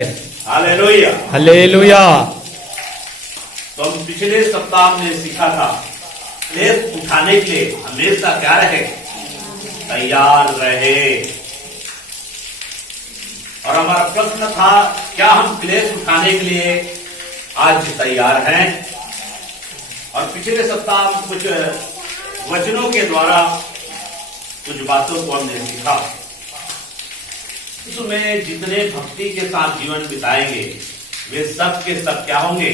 Hallelujah hallelujah. तो हम पिछले सप्ताह में सीखा था क्लेश उठाने के लिए हमेशा क्या रहे, तैयार रहे। और हमारा प्रश्न था क्या हम क्लेश उठाने के लिए आज तैयार हैं। और पिछले सप्ताह में कुछ वचनों के द्वारा कुछ बातों को हमने सीखा। उसमें जितने भक्ति के साथ जीवन बिताएंगे वे सब के सब क्या होंगे,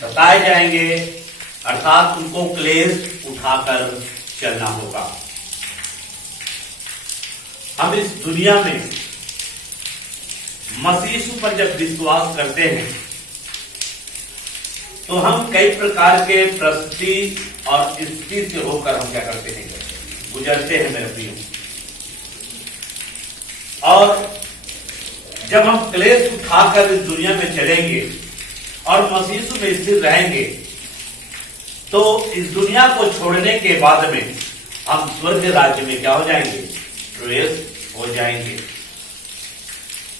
बताए जाएंगे। अर्थात उनको क्लेश उठाकर चलना होगा। हम इस दुनिया में मसीह यीशु पर जब विश्वास करते हैं तो हम कई प्रकार के परिस्थिति और स्थिति से होकर हम क्या करते हैं, गुजरते हैं मेरे प्रियो। और जब हम क्लेश उठाकर इस दुनिया में चलेंगे और मसीह यीशु में स्थिर रहेंगे तो इस दुनिया को छोड़ने के बाद में हम स्वर्ग राज्य में क्या हो जाएंगे, प्रवेश हो जाएंगे।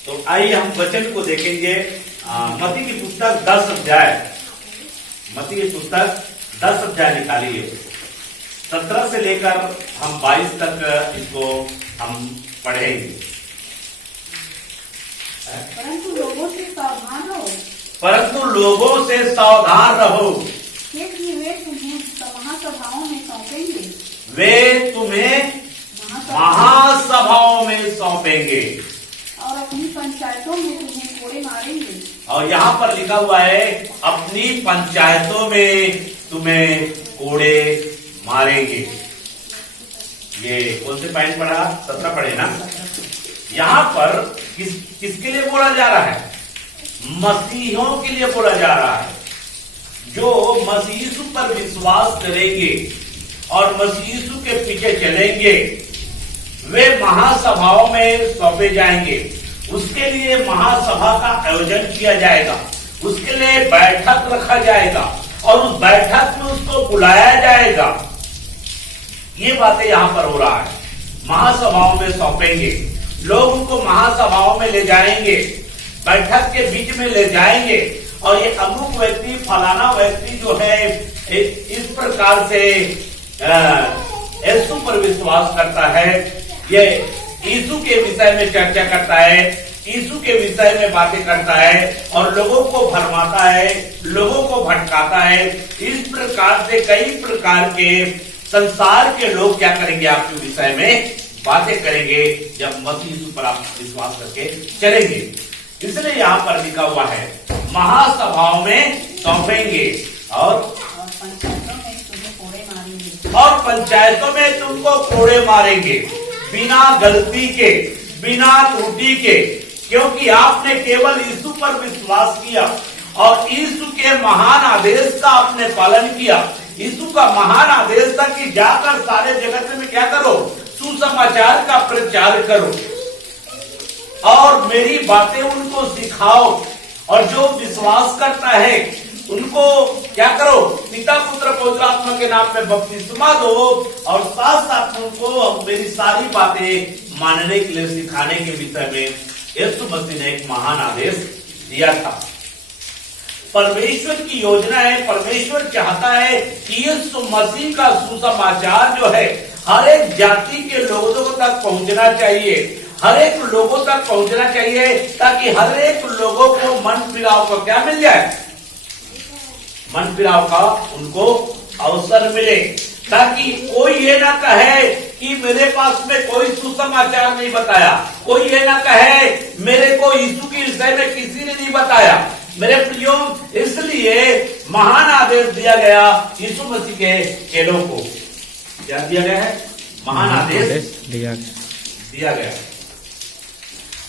तो आइए हम वचन को देखेंगे। मत्ती की पुस्तक 10 अध्याय, मत्ती की पुस्तक 10 अध्याय निकालिए। 17 से लेकर हम 22 तक इसको हम पढ़ेंगे। परंतु लोगों से सावधान रहो, परंतु लोगों से सावधान रहो, क्योंकि वे तुम्हें महासभाओं में सौंपेंगे, वे तुम्हें महासभाओं में सौंपेंगे और अपनी पंचायतों में तुम्हें कोड़े मारेंगे। और यहाँ पर लिखा हुआ है अपनी पंचायतों में तुम्हें कोड़े मारेंगे। ये कौन से पॉइंट पढ़ा, 17 पढ़े ना। यहाँ पर किसके लिए बोला जा रहा है, मसीहों के लिए बोला जा रहा है। जो मसीह यीशु पर विश्वास करेंगे और मसीह यीशु के पीछे चलेंगे वे महासभाओं में सौंपे जाएंगे। उसके लिए महासभा का आयोजन किया जाएगा, उसके लिए बैठक रखा जाएगा और उस बैठक में उसको बुलाया जाएगा। ये बातें यहां पर हो रहा है। महासभाओं में सौंपेंगे, लोग उनको महासभाओं में ले जाएंगे, बैठक के बीच में ले जाएंगे और ये अमुक व्यक्ति फलाना व्यक्ति जो है इस प्रकार से यीशु पर विश्वास करता है, ये यीशु के विषय में चर्चा करता है, यीशु के विषय में बातें करता है और लोगों को भरमाता है, लोगों को भटकाता है। इस प्रकार से कई प्रकार के संसार के लोग क्या करेंगे, आपके विषय में बातें करेंगे जब मसीह यीशु पर आप विश्वास करके चलेंगे। इसलिए यहाँ पर लिखा हुआ है महासभाओं में सौंपेंगे और पंचायतों में तुम्हें कोड़े मारेंगे, और पंचायतों में तुमको कोड़े मारेंगे बिना गलती के, बिना त्रुटि के, क्योंकि आपने केवल यीशु पर विश्वास किया और यीशु के महान आदेश का आपने पालन किया। यीशु का महान आदेश था कि जाकर सारे जगत में क्या करो, सुसमाचार का प्रचार करो और मेरी बातें उनको सिखाओ और जो विश्वास करता है उनको क्या करो, पिता पुत्र पवित्र आत्मा के नाम में बपतिस्मा दो और साथ साथ उनको मेरी सारी बातें मानने के लिए सिखाने के विषय में यीशु मसीह ने एक महान आदेश दिया था। परमेश्वर की योजना है, परमेश्वर चाहता है कि यीशु मसीह का सुसमाचार जो है हर एक जाति के लोगों तक पहुंचना चाहिए, हर एक लोगों तक पहुंचना चाहिए ताकि हर एक लोगों को मन फिराव का क्या मिल जाए, मन फिराव का उनको अवसर मिले, ताकि कोई ये ना कहे कि मेरे पास में कोई सुसमाचार नहीं बताया, कोई ये ना कहे मेरे को यीशु के विषय में किसी ने नहीं बताया। मेरे प्रियो, इसलिए महान आदेश दिया गया यीशु मसीह के चेलों को। क्या दिया गया है, महान आदेश दिया गया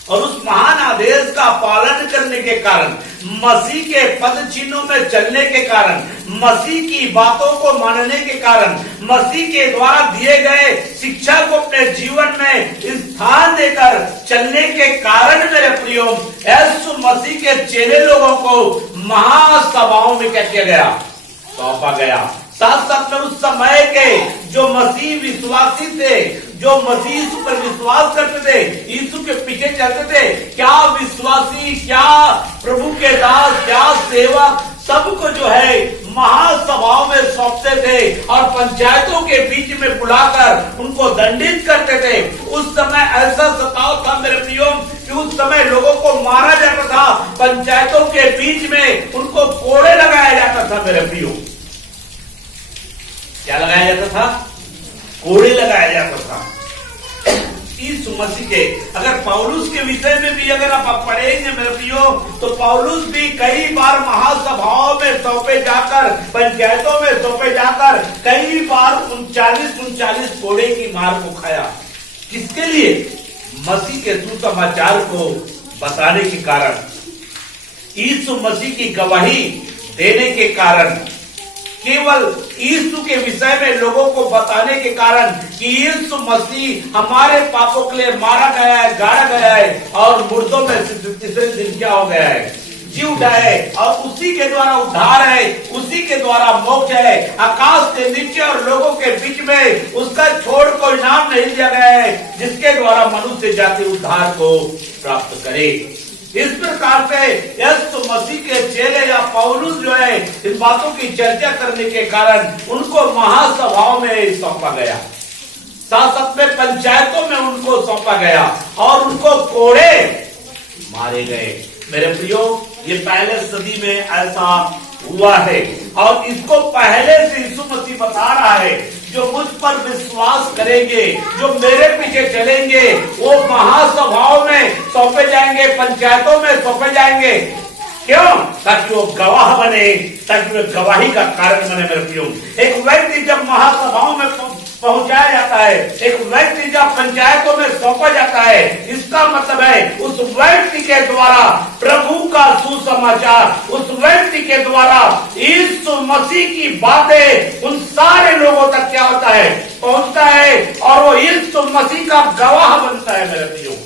और उस महान आदेश का पालन करने के कारण, मसीह के पद चिन्हों में चलने के कारण, मसीह की बातों को मानने के कारण, मसीह के द्वारा दिए गए शिक्षा को अपने जीवन में स्थान देकर चलने के कारण मेरे प्रियो, यीशु मसीह के चेले लोगों को महासभाओं में क्या किया गया, सौंपा गया। साथ साथ में उस समय के जो मसीह विश्वासी थे, जो मसीह यीशु पर विश्वास करते थे, यीशु के पीछे चलते थे, क्या विश्वासी, क्या प्रभु के दास, क्या सेवक, सबको जो है महासभाओं में सौंपते थे और पंचायतों के बीच में बुलाकर उनको दंडित करते थे। उस समय ऐसा सताव था मेरे प्रियो कि उस समय लोगों को मारा जाता था, पंचायतों के बीच में उनको कोड़े लगाया जाता था मेरे प्रियो। क्या लगाया जाता था? कोड़े लगाया जाता था। यीशु मसीह के अगर पौलुस के विषय में भी अगर आप पढ़ेंगे मेरे प्रियो, तो पौलुस भी कई बार महासभाओं में सौंपे जाकर, पंचायतों में सौंपे जाकर कई बार 39 कोड़े की मार को खाया। किसके लिए? मसीह के सुसमाचार को बताने के कारण, यीशु मसीह की गवाही देने के कारण, केवल यीशु के विषय में लोगों को बताने के कारण कि यीशु मसीह हमारे पापों के लिए मारा गया है, गाड़ा गया है और मुर्दों में तीसरे दिन क्या हो गया है, जी उठा है, और उसी के द्वारा उद्धार है, उसी के द्वारा मोक्ष है। आकाश के नीचे और लोगों के बीच में उसका छोड़ कोई नाम नहीं दिया गया है जिसके द्वारा मनुष्य जाति उद्धार को प्राप्त करे। इस प्रकार से यीशु मसीह के चेले या पौलुस जो है इन बातों की चर्चा करने के कारण उनको महासभाओं में सौंपा गया, साथ में पंचायतों में उनको सौंपा गया और उनको कोड़े मारे गए। मेरे प्रियो, ये पहले सदी में ऐसा हुआ है और इसको पहले से यीशु मसीह बता रहा है, जो मुझ पर विश्वास करेंगे, जो मेरे पीछे चलेंगे, वो महासभाओं में सौंपे जाएंगे, पंचायतों में सौंपे जाएंगे। क्यों? ताकि वो गवाह बने, ताकि वो गवाही का कारण बने। मेरे प्रियो, एक व्यक्ति जब महासभाओं में पहुंचाया जाता है, एक व्यक्ति जब पंचायतों में सौंपा जाता है, इसका मतलब है उस व्यक्ति के द्वारा प्रभु का सुसमाचार, उस व्यक्ति के द्वारा यीशु मसीह की बातें उन सारे लोगों तक क्या होता है, पहुंचता है और वो यीशु मसीह का गवाह बनता है। मेरे प्रियो,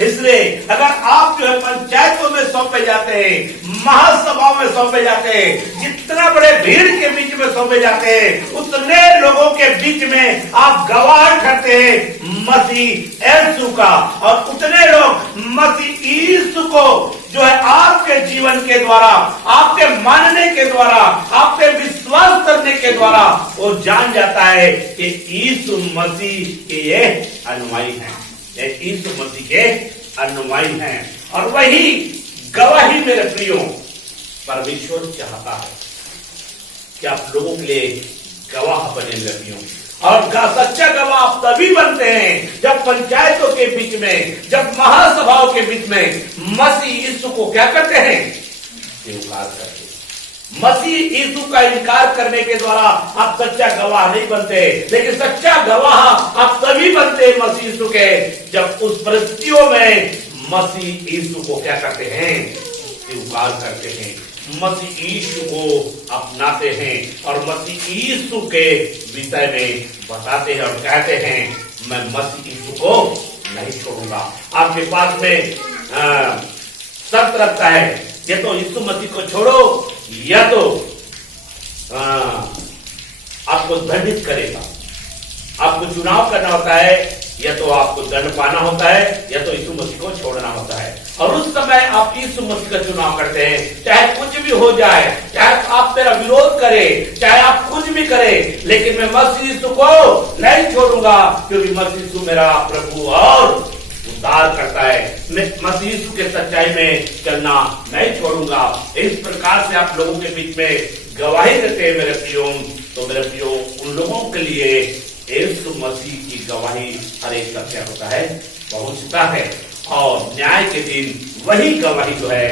इसलिए अगर आप जो है पंचायतों में सौंपे जाते हैं, महासभाओं में सौंपे जाते हैं, जितना बड़े भीड़ के बीच में सौंपे जाते हैं, उतने लोगों के बीच में आप गवाह करते हैं मसीह यीशु का, और उतने लोग मसीह यीशु को जो है आपके जीवन के द्वारा, आपके मानने के द्वारा, आपके विश्वास करने के द्वारा वो जान जाता है कि यीशु मसीह के ये अनुयायी हैं, यीशु मसीह के अनुयायी हैं। और वही गवाही मेरे प्रियो परमेश्वर चाहता है कि आप लोगों के लिए गवाह बने मेरे प्रियो। और सच्चा गवाह आप तभी बनते हैं जब पंचायतों के बीच में, जब महासभाओं के बीच में मसीह यीशु को क्या करते हैं, स्वीकार करते हैं। मसीह यीशु का इनकार करने के द्वारा आप सच्चा गवाह नहीं बनते, लेकिन सच्चा गवाह आप तभी बनते हैं मसीह यीशु के, जब उस परिस्थितियों में मसीह यीशु को क्या करते हैं, स्वीकार करते हैं, मसीह यीशु को अपनाते हैं और मसीह यीशु के विषय में बताते हैं और कहते हैं मैं मसीह यीशु को नहीं छोड़ूंगा। आपके पास में शर्त रखता है, या तो यीशु मसीह को छोड़ो या तो आपको दंडित करेगा। आपको चुनाव करना होता है, या तो आपको दंड पाना होता है या तो यीशु मसीह को छोड़ना होता है। और उस समय आप यीशु मसीह का चुनाव करते हैं, चाहे कुछ भी हो जाए, चाहे आप मेरा विरोध करें, चाहे आप कुछ भी करें, लेकिन मैं मसीह यीशु को नहीं छोड़ूंगा, क्योंकि मसीह यीशु मेरा प्रभु और उद्धार करता है। मैं मसीह यीशु के सच्चाई में चलना नहीं छोड़ूंगा। इस प्रकार से आप लोगों के बीच में गवाही देते हैं मेरे प्रियो। तो मेरे प्रियो, उन लोगों के लिए यीशु मसीह की गवाही हर एक तक क्या होता है, पहुंचता है, और न्याय के दिन वही गवाही जो है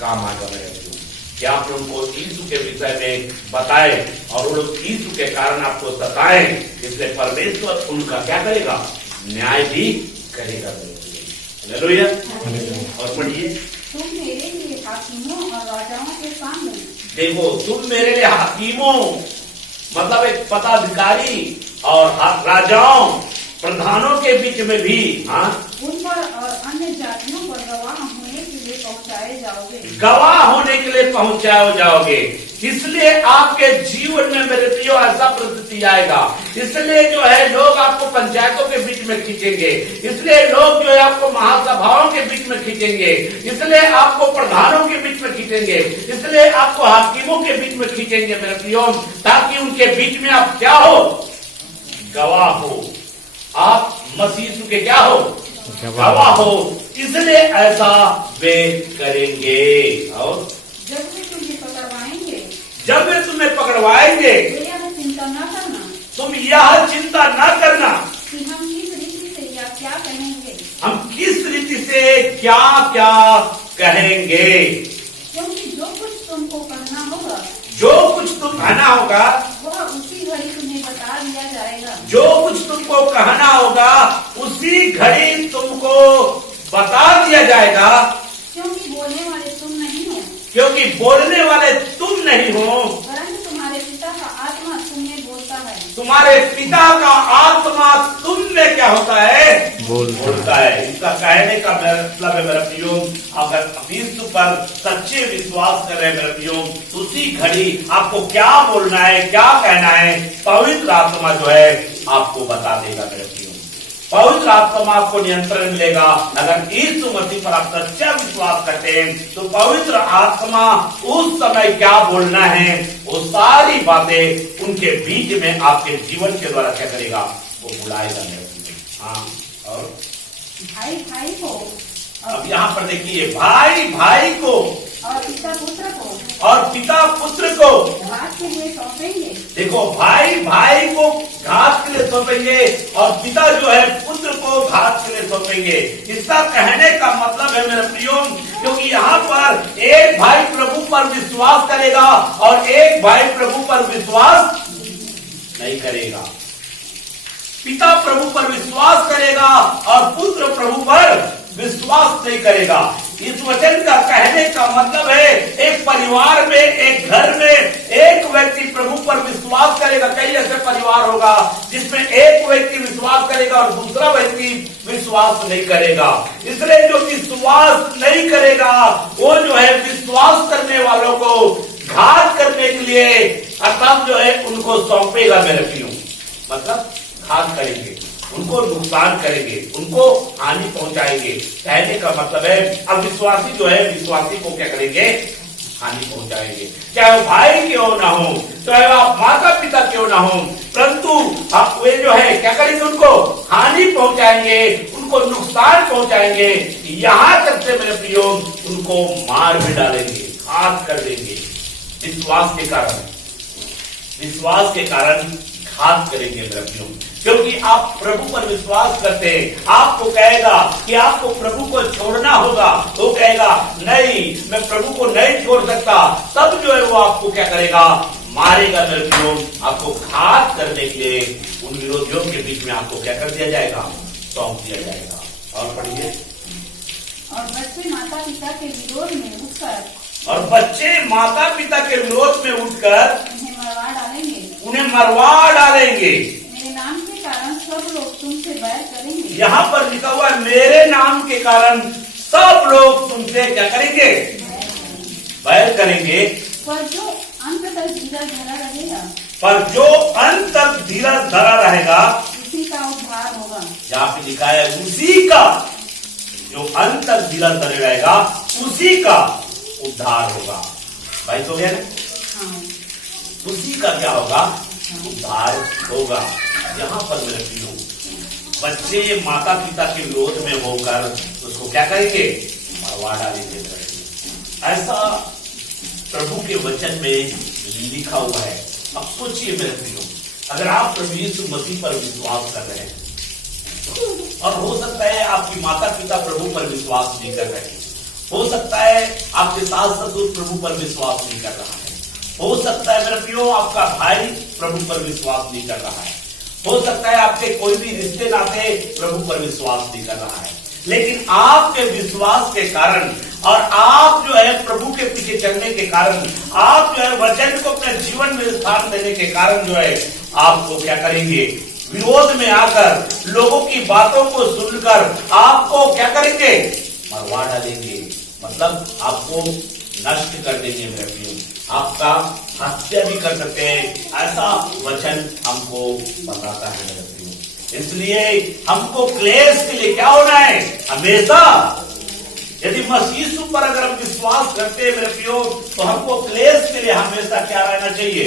काम आएगा मेरे प्रियो। कि आप उनको यीशु के विषय में बताएं और वो लोग यीशु के कारण आपको सताएं, इसलिए परमेश्वर उनका क्या करेगा, न्याय भी करेगा। हालेलुया। और पढ़िए, तुम मेरे लिए हाकिमों और राजाओं के सामने, देखो तुम मेरे लिए हाकिमों मतलब एक पदाधिकारी और राजाओं प्रधानों के बीच में भी उन पर और अन्य जातियों पर गवाह होने के लिए पहुंचाए जाओगे। गवाह होने के लिए पहुंचाए जाओगे। इसलिए आपके जीवन में मेरे प्रियो ऐसा परिस्थिति आएगा। इसलिए जो है लोग आपको पंचायतों के बीच में खींचेंगे, इसलिए लोग जो है आपको महासभाओं के बीच में खींचेंगे, इसलिए आपको प्रधानों के बीच में खींचेंगे, इसलिए आपको हाकिमों के बीच में खींचेंगे मेरे प्रियो, ताकि उनके बीच में आप क्या हो, गवाह हो। आप मसीह के क्या हो, गवाह हो। इसलिए ऐसा वे करेंगे। और जब वे तुम्हें पकड़वाएंगे, जब वे तुम्हें पकड़वाएंगे, तो यह चिंता न करना तुम यह चिंता न करना कि हम किस रीति से या क्या कहेंगे, हम किस रीति से क्या क्या कहेंगे, क्योंकि जो कुछ तुमको कहना होगा जो कुछ तुम कहना होगा, वह उसी घड़ी तुम्हें बता दिया जाएगा। जो कुछ तुमको कहना होगा उसी घड़ी तुमको बता दिया जाएगा, क्योंकि बोलने वाले तुम नहीं हो, क्योंकि बोलने वाले तुम नहीं हो, परंतु तुम्हारे पिता का आत्मा तुम्हें बोलता है। तुम्हारे पिता का आत्मा तुम में क्या होता है, बोलता है। इसका कहने का मतलब है मेरा प्रियो, अगर यीशु पर सच्चे विश्वास कर रहे हैं मेरा प्रियो, उसी घड़ी आपको क्या बोलना है, क्या कहना है, पवित्र आत्मा जो है आपको बता देगा मेरे प्रियो। पवित्र आत्मा आपको नियंत्रण मिलेगा। अगर यीशु मसीह पर आप सच्चा विश्वास करते हैं तो पवित्र आत्मा उस समय क्या बोलना है, वो सारी बातें उनके बीच में आपके जीवन के द्वारा क्या करेगा, वो बुलाएगा मेरे प्रियो। हाँ, और भाई भाई को अब यहाँ पर देखिए, भाई भाई को और पिता पुत्र को और पिता पुत्र को घात के लिए सौंपेंगे। देखो, भाई भाई को घात के लिए सौंपेंगे और पिता जो है पुत्र को घात के लिए सौंपेंगे। इसका कहने का मतलब है मेरे प्रियो, क्योंकि यहाँ पर एक भाई प्रभु पर विश्वास करेगा और एक भाई प्रभु पर विश्वास नहीं करेगा। पिता प्रभु पर विश्वास करेगा और पुत्र प्रभु पर विश्वास नहीं करेगा। इस वचन का कहने का मतलब है, एक परिवार में, एक घर में एक व्यक्ति प्रभु पर विश्वास करेगा। कई ऐसे परिवार होगा जिसमें एक व्यक्ति विश्वास करेगा और दूसरा व्यक्ति विश्वास नहीं करेगा। इसलिए जो विश्वास नहीं करेगा वो जो है विश्वास करने वालों को घात करने के लिए अर्थात जो है उनको सौंपेगा मेरे प्रियो। मतलब घात करेंगे, उनको नुकसान करेंगे, उनको हानि पहुंचाएंगे। कहने का मतलब है अविश्वासी जो है विश्वासी को क्या करेंगे, हानि पहुंचाएंगे। चाहे वो भाई क्यों ना हो, चाहे आप माता पिता क्यों ना हो, परंतु आप वे जो है क्या करेंगे, उनको हानि पहुंचाएंगे, उनको नुकसान पहुंचाएंगे। यहाँ तक से मेरे प्रियो उनको मार भी डालेंगे, घात कर देंगे। विश्वास के कारण घात करेंगे मेरे प्रियो, क्योंकि आप प्रभु पर विश्वास करते हैं। आपको कहेगा कि आपको प्रभु को छोड़ना होगा, वो कहेगा नहीं, मैं प्रभु को नहीं छोड़ सकता। तब जो है वो आपको क्या करेगा, मारेगा मेरे प्रियो। आपको घात करने के लिए उन विरोधियों के बीच में आपको क्या कर दिया जाएगा, सौंप दिया जाएगा। और पढ़िए, और बच्चे माता पिता के विरोध में उठकर और बच्चे माता पिता के विरोध में उठकर उन्हें मरवा डालेंगे। मेरे नाम के कारण सब लोग तुमसे बैर करेंगे। यहाँ पर लिखा हुआ है, मेरे नाम के कारण सब लोग तुमसे क्या करेंगे, बैर करेंगे। पर जो अंत तक धीरज धरा रहेगा, उसी का उद्धार होगा। यहाँ पे लिखा है उसी का, जो अंत तक धीरज धरे रहेगा उसी का उद्धार होगा। भाई तो गया ना, हाँ। उसी का क्या होगा, उद्धार होगा। यहाँ पर मेरे प्रियो, बच्चे माता पिता के विरोध में होकर उसको क्या करेंगे, मरवा डालेंगे। ऐसा प्रभु के वचन में लिखा हुआ है। अब सोचिए मेरे प्रियो, अगर आप प्रभु यीशु मसीह पर विश्वास कर रहे हैं, और हो सकता है आपकी माता पिता प्रभु पर विश्वास नहीं कर रहे, हो सकता है आपके सास ससुर प्रभु पर विश्वास नहीं कर रहा है, हो सकता है मेरे प्रियो आपका भाई प्रभु पर विश्वास नहीं कर रहा है, हो सकता है आपके कोई भी रिश्ते नाते प्रभु पर विश्वास नहीं कर रहा है, लेकिन आपके विश्वास के कारण और आप जो है प्रभु के पीछे चलने के कारण, आप जो है वचन को अपने जीवन में स्थान देने के कारण जो है आपको क्या करेंगे, विरोध में आकर लोगों की बातों को सुनकर आपको क्या करेंगे, मरवा डालेंगे। मतलब आपको नष्ट कर देंगे मेरे प्रियो, आपका हत्या भी कर सकते हैं, ऐसा वचन हमको बताता है मेरे प्रियो। इसलिए हमको क्लेश के लिए क्या होना है हमेशा। यदि मसीह यीशु पर अगर हम विश्वास करते हैं मेरे प्रियो, तो हमको क्लेश के लिए हमेशा क्या रहना चाहिए,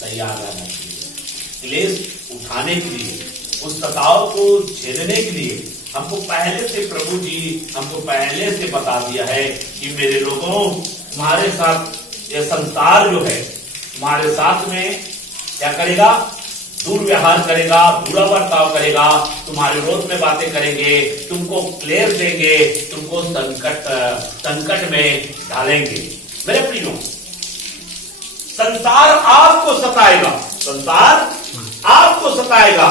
तैयार रहना चाहिए। क्लेश उठाने के लिए, उस सताव को झेलने के लिए हमको पहले से प्रभु जी हमको पहले से बता दिया है कि मेरे लोगों, तुम्हारे साथ यह संसार जो है तुम्हारे साथ में क्या करेगा, दुर्व्यवहार करेगा, बुरा बर्ताव करेगा, तुम्हारे विरोध में बातें करेंगे, तुमको क्लेश देंगे, तुमको संकट में डालेंगे। मेरे प्रियो, संसार आपको सताएगा, संसार आपको सताएगा।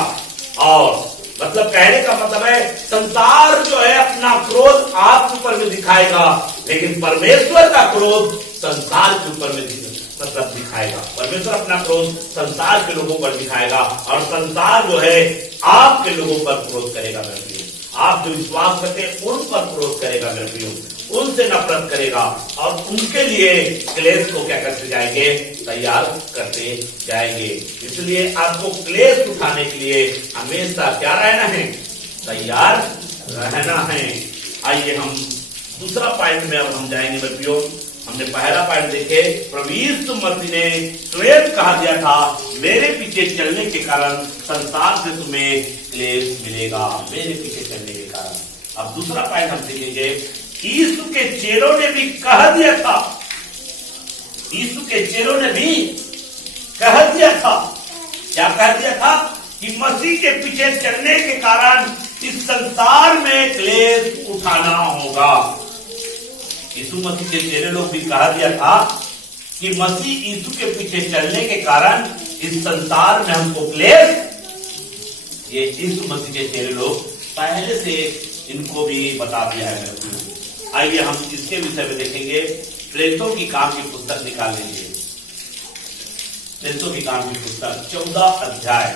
और मतलब कहने का मतलब है संसार जो है अपना क्रोध आपके ऊपर में दिखाएगा, लेकिन परमेश्वर का क्रोध संसार के ऊपर में मतलब दिखाएगा। परमेश्वर अपना क्रोध संसार के लोगों पर दिखाएगा और संसार जो है आपके लोगों पर क्रोध करेगा मेरे प्रियो। आप जो विश्वास करते हैं उन पर क्रोध करेगा मेरे प्रियो, उनसे नफरत करेगा और उनके लिए क्लेश को क्या करते जाएंगे, तैयार करते जाएंगे। इसलिए आपको क्लेश उठाने के लिए हमेशा क्या रहना है, तैयार रहना है। आइए हम दूसरा पॉइंट में अब हम जाएंगे मेरे प्रियो। हमने पहला पॉइंट देखे, प्रभु यीशु मसीह ने स्वयं कहा दिया था मेरे पीछे चलने के कारण संसार से तुम्हें क्लेश मिलेगा, मेरे पीछे चलने के कारण। अब दूसरा पॉइंट हम देखेंगे, यीशु के चेलों ने भी कह दिया था, यीशु के चेलों ने भी कह दिया था, क्या कह दिया था कि मसीह के पीछे चलने के कारण इस संसार में क्लेश उठाना होगा। यीशु मसीह के चेले लोग भी कहा दिया था कि मसीह यीशु के पीछे चलने के कारण इस संसार में हमको क्लेश, ये यीशु मसीह के चेले लोग पहले से इनको भी बता दिया है। आइए हम इसके विषय में देखेंगे। प्रेरितों की काम की पुस्तक निकाल लीजिए, प्रेरितों की काम की पुस्तक 14 अध्याय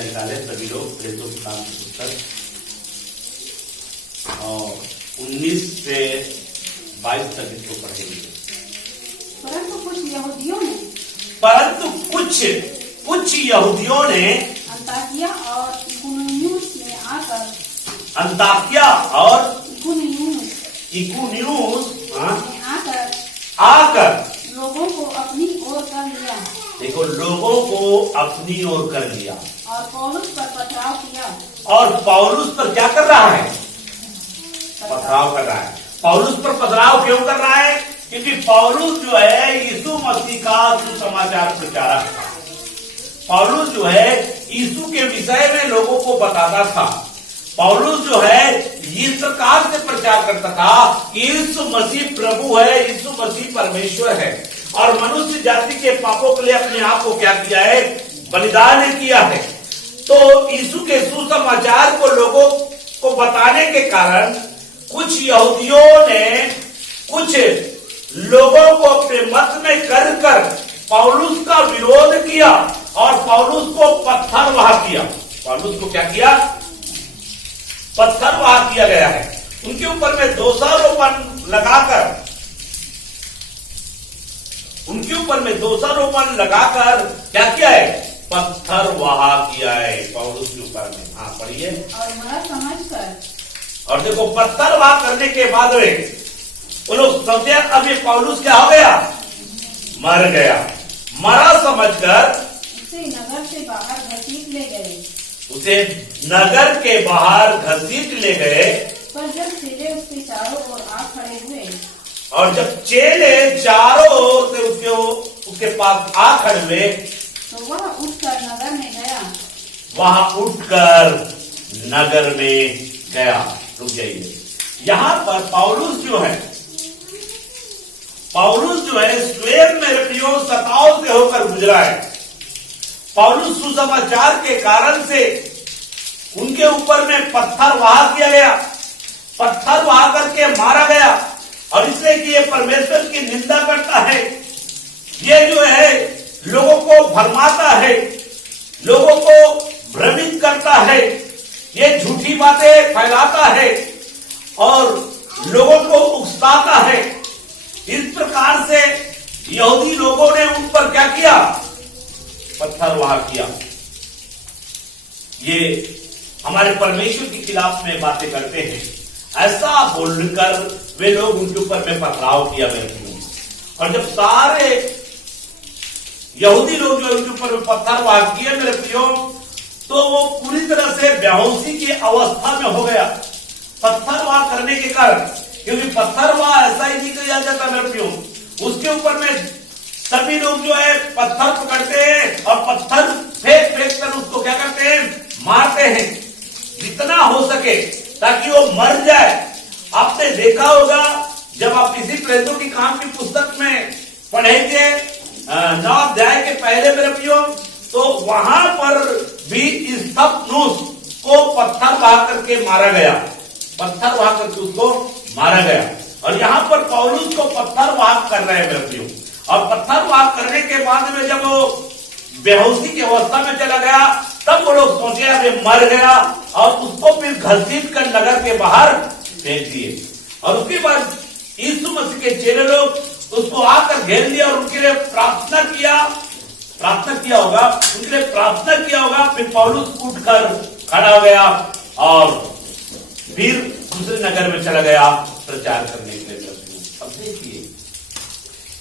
निकाले सभी लोग। प्रेरितों की काम की पुस्तक और 19 से 22 तक इसको पढ़ेंगे। परंतु कुछ यहूदियों ने अंताकिया और इकुनियुस में आकर लोगों को अपनी ओर कर लिया। देखो, लोगों को अपनी ओर कर लिया और पौलुस पर पथराव किया। और पौलुस पर क्या कर रहा है, पथराव कर रहा है। पौलुस पर पथराव क्यों कर रहा है, क्योंकि पौलुस जो है यीशु मसीह का सुसमाचार प्रचारक था। पौलुस जो है यीशु के विषय में लोगों को बताता था। पौलुस जो है इस प्रकार से प्रचार करता था कि यीशु मसीह प्रभु है, यीशु मसीह परमेश्वर है और मनुष्य जाति के पापों के लिए अपने आप को क्या किया है, बलिदान किया है। तो यीशु के सुसमाचार को लोगों को बताने के कारण कुछ यहूदियों ने कुछ लोगों को अपने मत में कर पौलुस का विरोध किया और पौलुस को पत्थरवाह किया। पौलुस को क्या किया, पत्थरवाह किया गया है। उनके ऊपर में दोषारोपण लगाकर क्या किया है, पत्थरवाह किया है पौलुस के ऊपर में। हाँ पढ़िए। और मरा समझकर, और देखो पत्थरवाह करने के बाद में वो लोग समझे अब ये पौलुस क्या हो गया, मर गया। मरा समझकर उसे नगर से बाहर घसीट ले गए। उसे नगर के बाहर घसीट ले गए। पर जब चेले उसके चारों ओर आ खड़े हुए, और जब चेले चारों ओर से उसके पास आ खड़े हुए, तो वह उठकर नगर में गया। वहां उठकर नगर में गया। रुक जाइए, यहां पर पौलुस जो है स्वयं मेरे प्रियो सताव से होकर गुजरा है। पौलुस सुसमाचार के कारण से उनके ऊपर में पत्थरवाह किया गया, पत्थरवाह करके मारा गया और इसलिए कि ये परमेश्वर की निंदा करता है, ये जो है लोगों को भरमाता है, लोगों को भ्रमित करता है, ये झूठी बातें फैलाता है और लोगों को उकसाता है। इस प्रकार से यहूदी लोगों ने उन पर क्या किया? पत्थरवाह किया। ये हमारे परमेश्वर के खिलाफ में बातें करते हैं। ऐसा बोलकर वे लोग उनके ऊपर में पथराव किया करते हैं। और जब सारे यहूदी लोग जो उनके ऊपर में पत्थरवाह किए मेरे प्रियो, तो वो पूरी तरह से बेहोशी की अवस्था में हो गया पत्थरवाह करने के कारण। क्योंकि पत्थरवाह ऐसा ही नहीं किया जाता मेरे प्रियो, उसके ऊपर में सभी लोग जो है पत्थर पकड़ते हैं और पत्थर फेंक फेंक कर उसको क्या करते हैं? मारते हैं जितना हो सके ताकि वो मर जाए। आपने देखा होगा जब आप किसी प्रेरितों की काम की पुस्तक में पढ़ेंगे 9 अध्याय के पहले मेरे प्रियो, तो वहां पर भी स्तिफनुस को पत्थर बहा करके मारा गया, पत्थर बहा करके उसको मारा गया। और यहाँ पर पौलुस को पत्थर वाह कर रहे हैं मेरे प्रियो। और पत्थर वाह करने के बाद में जब वो बेहोशी की अवस्था में चला गया, तब वो लोग सोचे अरे मर गया, और उसको फिर घसीट कर नगर के बाहर फेंक दिए। और उसके बाद यीशु मसीह के चेले लोग उसको आकर घेर लिया और उनके लिए प्रार्थना किया होगा, उनके लिए प्रार्थना किया होगा। फिर पौलुस उठकर खड़ा हो गया और फिर दूसरे नगर में चला गया प्रचार करने के लिए। अब देखिए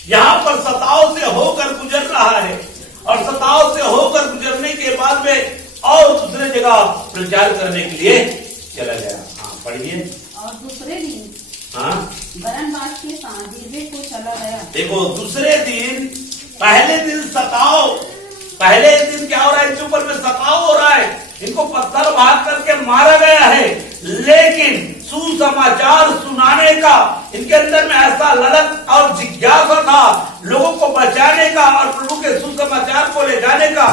यहां पर सताव से होकर गुजर रहा है, और सताव से होकर गुजरने के बाद में और दूसरे जगह प्रचार करने के लिए चला गया। हाँ पढ़िए। और दूसरे दिन बरनबास के साथ दिरबे को चला गया। देखो दूसरे दिन, पहले दिन सताव, पहले दिन क्या हो रहा है? इनके ऊपर में सताव हो रहा है, इनको पत्थर भाग करके मारा गया है। लेकिन सुसमाचार सुनाने का इनके अंदर में ऐसा ललक और जिज्ञासा था, लोगों को बचाने का और प्रभु के सुसमाचार को ले जाने का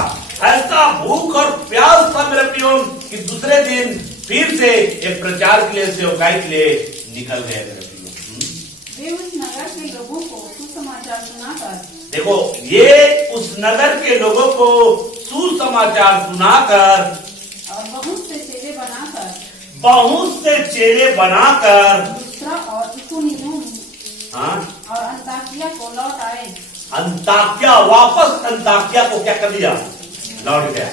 ऐसा भूख और प्यास था मेरे प्रियो, कि दूसरे दिन फिर से एक प्रचार के लिए, सेवकाई के लिए निकल गए मेरे प्रियो। वे उस नगर के लोगों को सुसमाचार सुनाकर, देखो ये उस नगर के लोगों को सुसमाचार सुनाकर और बहुत से चेले बनाकर लुस्त्रा और इकुनियुम और अंताकिया को लौट आए। अंताकिया, वापस अंताकिया को क्या कर दिया? लौट गया।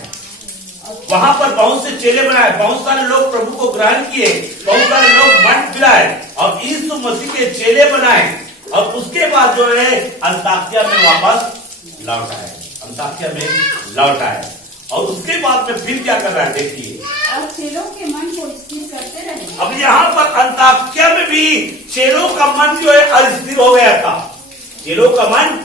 वहां पर बहुत से चेले बनाए, बहुत सारे लोग प्रभु को ग्रहण किए, बहुत सारे लोग मन पिलाए और यीशु मसीह के चेले बनाए। और उसके बाद जो है अंताकिया में वापस लौट आए, अंताकिया में लौट आए। और उसके बाद में फिर क्या कर रहा है देखिए, और चेलों के मन को स्थिर करते रहे। अब यहाँ पर अंताकिया में भी चेलों का मन जो है अस्थिर हो गया था, चेलों का मन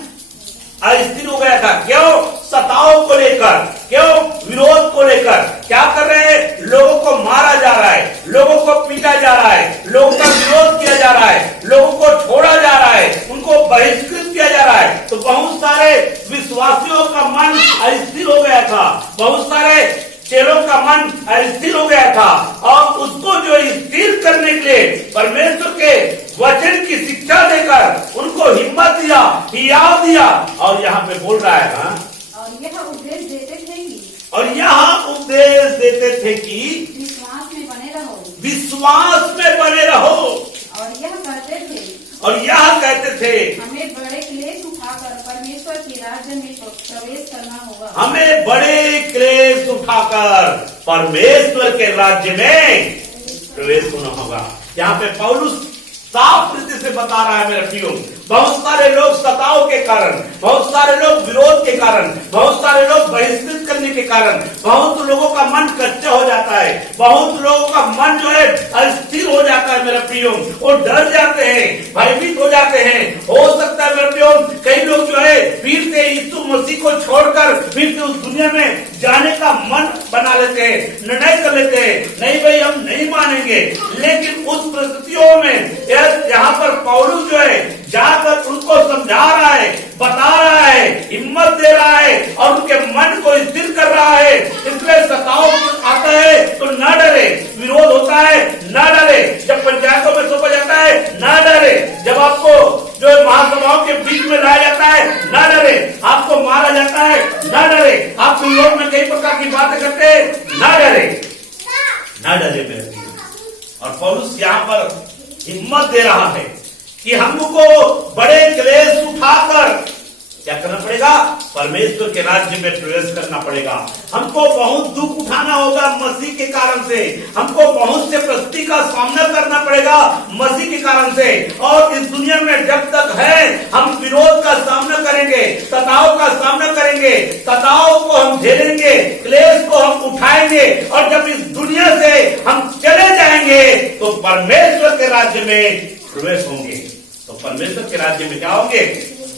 अस्थिर हो गया था। क्यों? सताव को लेकर, क्यों? विरोध को लेकर। क्या कर रहे हैं? लोगों को मारा जा रहा है, लोगों को पीटा जा रहा है, लोगों का विरोध किया जा रहा है, लोगों को छोड़ा जा रहा है, उनको बहिष्कृत किया जा रहा है। तो बहुत सारे विश्वासियों का मन अस्थिर हो गया था, बहुत सारे चेलों का मन अस्थिर हो गया था। और उसको जो स्थिर करने के लिए परमेश्वर के वचन की शिक्षा देकर उनको हिम्मत दिया, हियाव दिया। और यहाँ पे बोल रहा है और यह उपदेश देते थे कि विश्वास में बने रहो, विश्वास में बने रहो। और यह कहते थे हमें बड़े क्लेश उठाकर परमेश्वर के राज्य में प्रवेश करना होगा। हमें बड़े क्लेश उठाकर परमेश्वर के राज्य में प्रवेश होना होगा। यहाँ पे पौलुस साफ रीति से बता रहा है मेरे प्रियो, बहुत सारे लोग सताव के कारण, बहुत सारे लोग विरोध के कारण, बहुत सारे लोग बहिष्कृत करने के कारण, बहुत लोगों का मन कच्चा हो जाता है, बहुत लोगों का मन जो है अस्थिर हो जाता है मेरे प्रियो। वो डर जाते हैं, भयभीत हो जाते हैं। हो सकता है मेरे प्रियो कई लोग जो है फिर से यीशु मसीह को छोड़कर फिर से उस दुनिया में जाने का मन बना लेते हैं, निर्णय कर लेते हैं, नहीं भाई हम नहीं मानेंगे। लेकिन उस परिस्थितियों में यहाँ पर पौलुस जो है जाकर उनको समझा रहा है, बता रहा है, हिम्मत दे रहा है और उनके मन को स्थिर कर रहा है। इसलिए सताव आता है तो न डरे, विरोध होता है न डरे, जब पंचायतों में सौंपा जाता है न डरे, जब आपको जो महासभाओं के बीच में लाया जाता है न डरे, आपको मारा जाता है न डरे, आप विरोध में कई प्रकार की बातें करते हैं न डरे, न डरे मेरे। और पौलुस यहाँ पर हिम्मत दे रहा है कि हमको बड़े क्लेश उठाकर क्या करना पड़ेगा, परमेश्वर के राज्य में प्रवेश करना पड़ेगा। हमको बहुत दुख उठाना होगा मसीह के कारण से, हमको बहुत से परिस्थिति का सामना करना पड़ेगा मसीह के कारण से। और इस दुनिया में जब तक है हम विरोध का सामना करेंगे, सताव का सामना करेंगे, सताव को हम झेलेंगे, क्लेश को हम उठाएंगे। और जब इस दुनिया से हम चले जाएंगे तो परमेश्वर के राज्य में प्रवेश होंगे। तो परमेश्वर के राज्य में क्या होंगे,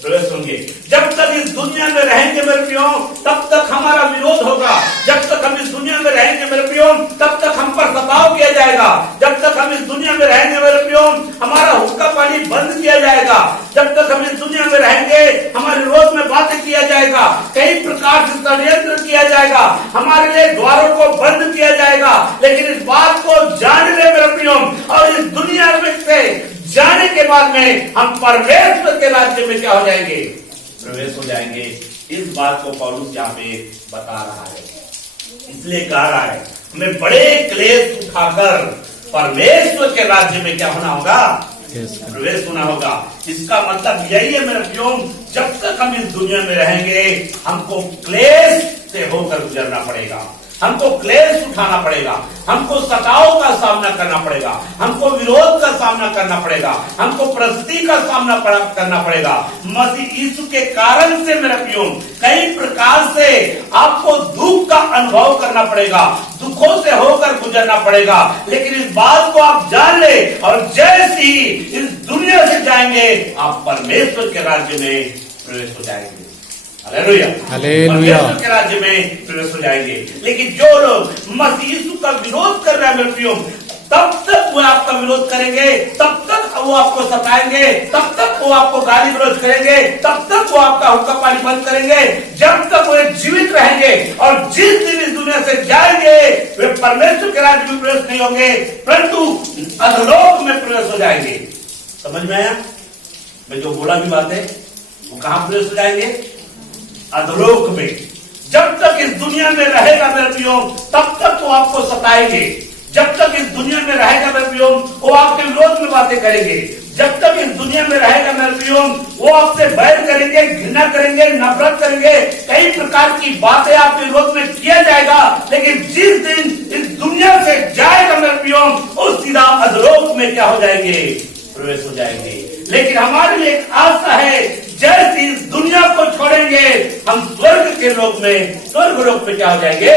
प्रवेश होंगे। जब तक इस दुनिया में रहेंगे मेरे प्रियो तब तक हमारा विरोध होगा। जब तक हम इस दुनिया में रहेंगे मेरे प्रियो तब तक हम पर सताव किया जाएगा। जब तक हम इस दुनिया में रहेंगे मेरे प्रियो हमारा हुक्का पानी बंद किया जाएगा। जब तक हम इस दुनिया में रहेंगे हमारे विरोध में बातें किया जाएगा, कई प्रकार से षड्यंत्र किया जाएगा, हमारे लिए द्वारों को बंद किया जाएगा। लेकिन इस बात को जान ले मेरे प्रियो, और इस दुनिया में से जाने के बाद में हम परमेश्वर के राज्य में क्या हो जाएंगे, प्रवेश हो जाएंगे। इस बात को पौलुस यहाँ पे बता रहा है। इसलिए कह रहा है हमें बड़े क्लेश उठाकर परमेश्वर के राज्य में क्या होना होगा, प्रवेश होना होगा। इसका मतलब यही है मेरे प्रियो, जब तक हम इस दुनिया में रहेंगे हमको क्लेश से होकर गुजरना पड़ेगा, हमको क्लेश उठाना पड़ेगा, हमको सताव का सामना करना पड़ेगा, हमको विरोध का सामना करना पड़ेगा, हमको परिस्थिति का सामना करना पड़ेगा। मसीह यीशु के कारण से मेरे प्रियो कई प्रकार से आपको दुख का अनुभव करना पड़ेगा, दुखों से होकर गुजरना पड़ेगा। लेकिन इस बात को आप जान ले, और जैसे ही इस दुनिया से जाएंगे आप परमेश्वर के राज्य में प्रवेश हो जाएंगे। हालेलुया, परमेश्वर के राज्य में प्रवेश हो जाएंगे। लेकिन जो लोग मसीह यीशु का विरोध कर रहे हैं मेरे प्रियो, तब तक वो आपका विरोध करेंगे, तब तक वो आपको सताएंगे, तब तक वो आपको गाली विरोध करेंगे, तब तक वो आपका हुक्का पानी बंद करेंगे, जब तक वो जीवित रहेंगे। और जिस दिन इस दुनिया से जाएंगे वे परमेश्वर के राज्य में प्रवेश नहीं होंगे, परंतु अधोलोक में प्रवेश हो जाएंगे। समझ में आया मैं जो बोला भी बात है, वो कहां प्रवेश हो जाएंगे, अधोलोक में। जब तक इस दुनिया में रहेगा मेरे प्रियो तब तक वो आपको सताएंगे, जब तक इस दुनिया में रहेगा मेरे प्रियो वो आपके विरोध में बातें करेंगे, जब तक इस दुनिया में रहेगा मेरे प्रियो वो आपसे बैर करेंगे, घृणा करेंगे, नफरत करेंगे, कई प्रकार की बातें आपके विरोध में किया जाएगा। लेकिन जिस दिन इस दुनिया से जाएगा मेरे प्रियो वो सीधा अधोलोक में क्या हो जाएंगे, प्रवेश हो जाएंगे। लेकिन हमारे लिए एक आशा है, जैसे इस दुनिया को छोड़ेंगे हम स्वर्ग के लोक में, स्वर्ग लोक में क्या हो जाएंगे।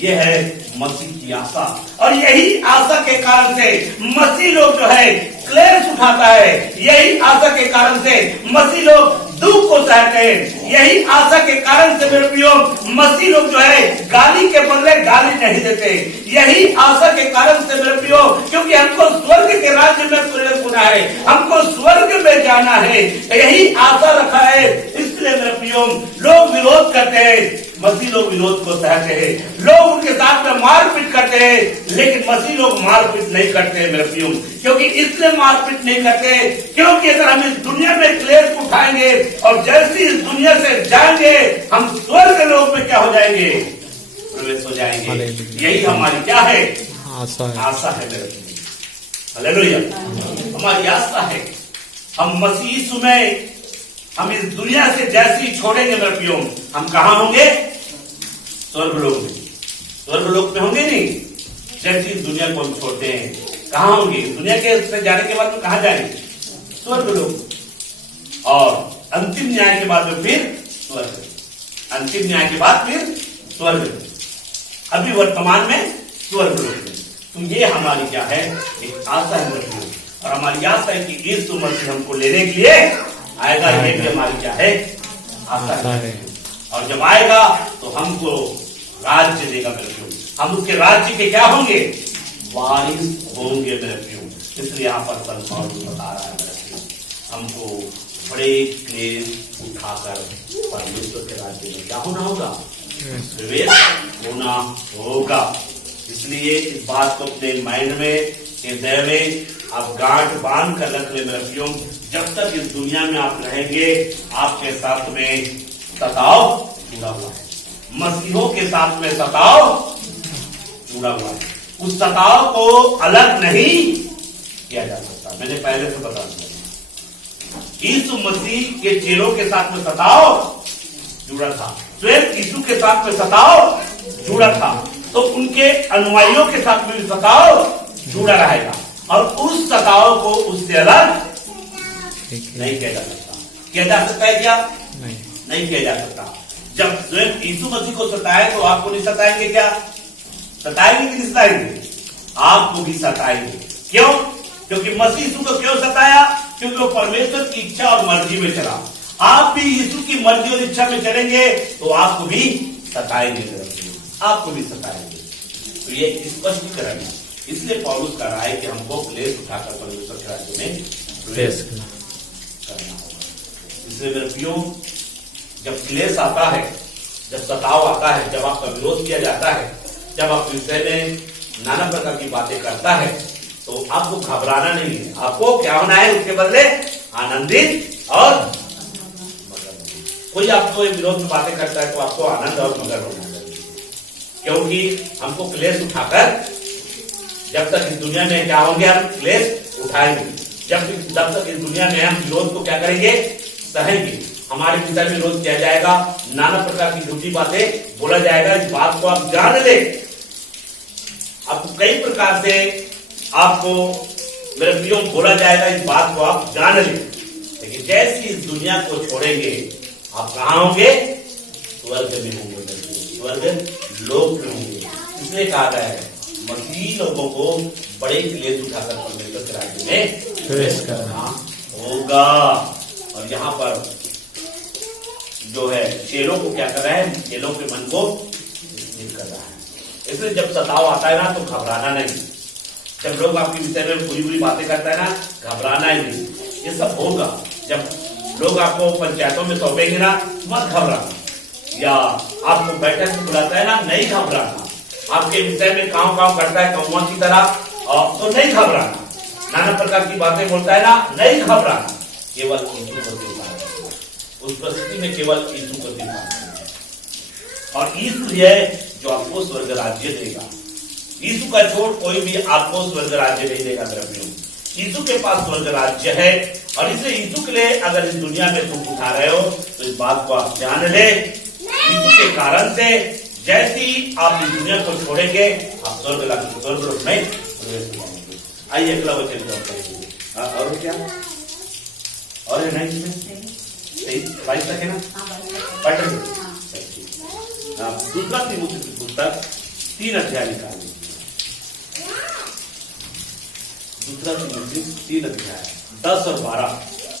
ये है मसीह की आशा, और यही आशा के कारण से मसीह लोग जो है क्लेश उठाता है, यही आशा के कारण से मसीह लोग दुख को सहते हैं, यही आशा के कारण से मेरे प्रियो मसीह लोग जो है गाली के बदले गाली नहीं देते, यही आशा के कारण से मेरे प्रियो, क्योंकि हमको स्वर्ग के राज्य में प्रवेश होना है, हमको स्वर्ग में जाना है, यही आशा रखा है। इसलिए मेरे प्रियो लोग विरोध करते हैं, मसीह लोग विरोध को सहते हैं, लोग उनके साथ में मारपीट करते हैं, लेकिन मसीह लोग मारपीट नहीं करते हैं मेरे प्रियो। क्योंकि इसलिए मारपीट नहीं करते क्योंकि अगर हम इस दुनिया में क्लेश उठाएंगे और जैसे इस दुनिया से जाएंगे हम स्वर्ग लोक में क्या हो जाएंगे, प्रवेश हो जाएंगे। यही हमारी क्या है, आशा है मेरे प्रियो। हालेलुया, हमारी आशा है हम मसीह यीशु में, हम इस दुनिया से जैसे ही छोड़ेंगे मेरे प्रियो हम कहाँ होंगे, स्वर्ग लोक में। स्वर्ग लोक में होंगे नहीं, जैसे इस दुनिया को हम छोड़ते हैं कहाँ होंगे, दुनिया के से जाने के बाद में कहाँ जाएंगे, स्वर्ग लोक। और अंतिम न्याय के बाद में फिर स्वर्ग, अंतिम न्याय के बाद फिर स्वर्ग, अभी वर्तमान में स्वर्ग लोक में। तो ये हमारी क्या है, एक आशा है मेरे प्रियो, और हमारी आशा है कि यीशु मसीह हमको लेने के लिए आएगा। ये भी हमारी क्या है, आशा है। और जब आएगा तो हमको राज्य देगा मेरे प्रियो, हम उसके राज्य के क्या होंगे, वारिस होंगे मेरे प्रियो। इसलिए यहाँ पर संत पौलुस बता रहा है मेरे प्रियो, हमको बड़े क्लेश उठाकर परमेश्वर के राज्य में क्या होना होगा, प्रवेश होना होगा। इसलिए इस बात को अपने माइंड में, हृदय में आप गांठ बांध कर रख ले मेरे प्रियो। जब तक इस दुनिया में आप रहेंगे आपके साथ में सताव जुड़ा हुआ है, मसीहों के साथ में सताव जुड़ा हुआ है। उस सताव को अलग नहीं किया जा सकता। मैंने पहले से बता दिया। यीशु मसीह के चेलों के साथ में सताव जुड़ा था, स्वयं यीशु के साथ में सताव जुड़ा था, तो उनके अनुयायियों के साथ में भी सताव जुड़ा रहेगा, और उस सताव को उससे अलग नहीं किया जा सकता। किया जा सकता है क्या? नहीं किया जा सकता। जब स्वयं यीशु मसीह को सताए तो आपको नहीं सताएंगे क्या? सताएंगे कि नहीं सताएंगे? आपको भी सताएंगे। क्यों? क्योंकि मसीह यीशु को क्यों सताया? क्योंकि वो परमेश्वर की इच्छा और मर्जी में चला। आप भी यीशु की मर्जी और इच्छा में चलेंगे तो आपको भी सताएंगे, आपको भी सताएंगे। तो ये स्पष्टीकरण है। इसलिए पौलुस कह रहा है कि हमको क्लेश उठाकर परमेश्वर के राज्य में प्रवेश करना होगा। इसलिए मेरे प्रियो, जब क्लेश आता है, जब सताव आता है, जब आपका विरोध किया जाता है, जब आप विषय में नाना प्रकार की बातें करता है, तो आपको घबराना नहीं है। आपको क्या होना है? उसके बदले आनंदित और कोई आपको विरोध में बातें करता है तो आपको आनंद और मगन होना चाहिए, क्योंकि हमको क्लेश उठाकर, जब तक इस दुनिया में क्या होंगे, हम क्लेश उठाएंगे। जब तक इस दुनिया में हम विरोध को क्या करेंगे? सहेंगे। हमारे विषय में विरोध किया जाएगा, नाना प्रकार की झूठी बातें बोला जाएगा। इस बात को आप जान ले। आपको कई प्रकार से आपको मेरे प्रियो बोला जाएगा, इस बात को आप जान ले। लेकिन जैसे इस दुनिया को छोड़ेंगे, आप कहां होंगे? स्वर्ग में होंगे, स्वर्ग लोक में होंगे। इसलिए कहा गया है मसीही लोगों को बड़े क्लेश उठाकर परमेश्वर के राज्य में प्रवेश करना होगा। और यहाँ पर जो है चेलों को क्या कर रहा है? चेलों के मन को स्थिर कर रहा है। इसलिए जब सताव आता है ना, तो घबराना नहीं। जब लोग आपके विषय में बुरी बुरी बातें करता है ना, घबराना ही नहीं। ये सब होगा। जब लोग आपको पंचायतों में सौंपेंगे ना, मत घबराना। या आपको बैठक में बुलाता है ना, नहीं घबराना। आपके विषय में काव काव करता है कौवा की तरह, तो नहीं घबराना। नाना प्रकार की बातें बोलता है ना, नहीं घबराना। केवल यीशु को दिखाना, उस परिस्थिति में केवल यीशु को दिखाना। और यीशु है जो आपको स्वर्ग राज्य देगा। यीशु का छोड़ कोई भी आपको स्वर्ग राज्य नहीं देगा। द्रव्यों, यीशु के पास स्वर्ग राज्य है, और इसलिए यीशु के लिए अगर इस दुनिया में तुम उठा रहे हो, तो इस बात को आप जान ले। यीशु के कारण से जैसे ही आप इस दुनिया को छोड़ेंगे, आप स्वर्ग में प्रवेश करेंगे। आइए अगला वचन को और क्या और है नहीं इसमें 22 तक है ना, पढ़ रहे। दूसरा तीमुथियुस की पुस्तक 3 अध्याय निकालिए। दूसरा तीमुथियुस 3 अध्याय 10 और 12।